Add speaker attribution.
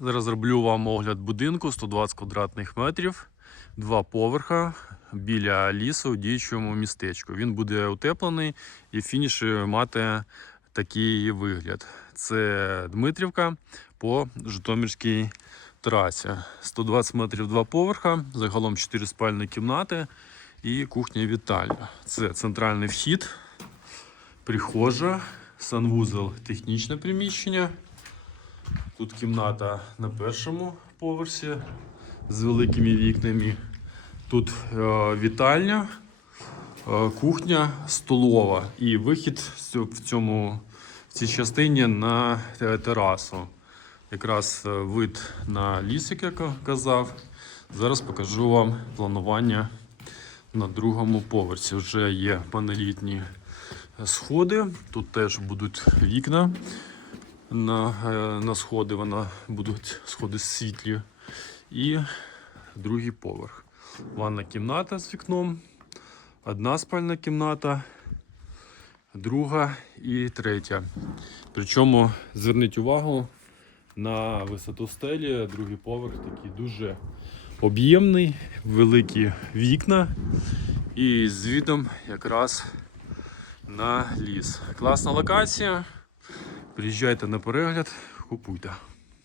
Speaker 1: Зараз зроблю вам огляд будинку 120 квадратних метрів, два поверха біля лісу у діючому містечку. Він буде утеплений і в фініші мати такий вигляд. Це Дмитрівка по Житомирській трасі. 120 метрів два поверха, загалом 4 спальні кімнати і кухня вітальня. Це центральний вхід, прихожа, санвузол, технічне приміщення. Тут кімната на першому поверсі з великими вікнами. Тут е, вітальня, е, кухня, столова і вихід в цьому в цій частині на терасу. Якраз е, вид на ліс, як я казав. Зараз покажу вам планування на другому поверсі. Вже є панелітні сходи. Тут теж будуть вікна на, е, на сходи. Вона будуть сходи світлі. І другий поверх. Ванна кімната з вікном. Одна спальна кімната, друга і третя. Причому зверніть увагу на висоту стелі. Другий поверх такий дуже об'ємний, великі вікна. І з видом якраз на ліс. Класна локація. Приїжджайте на перегляд, купуйте.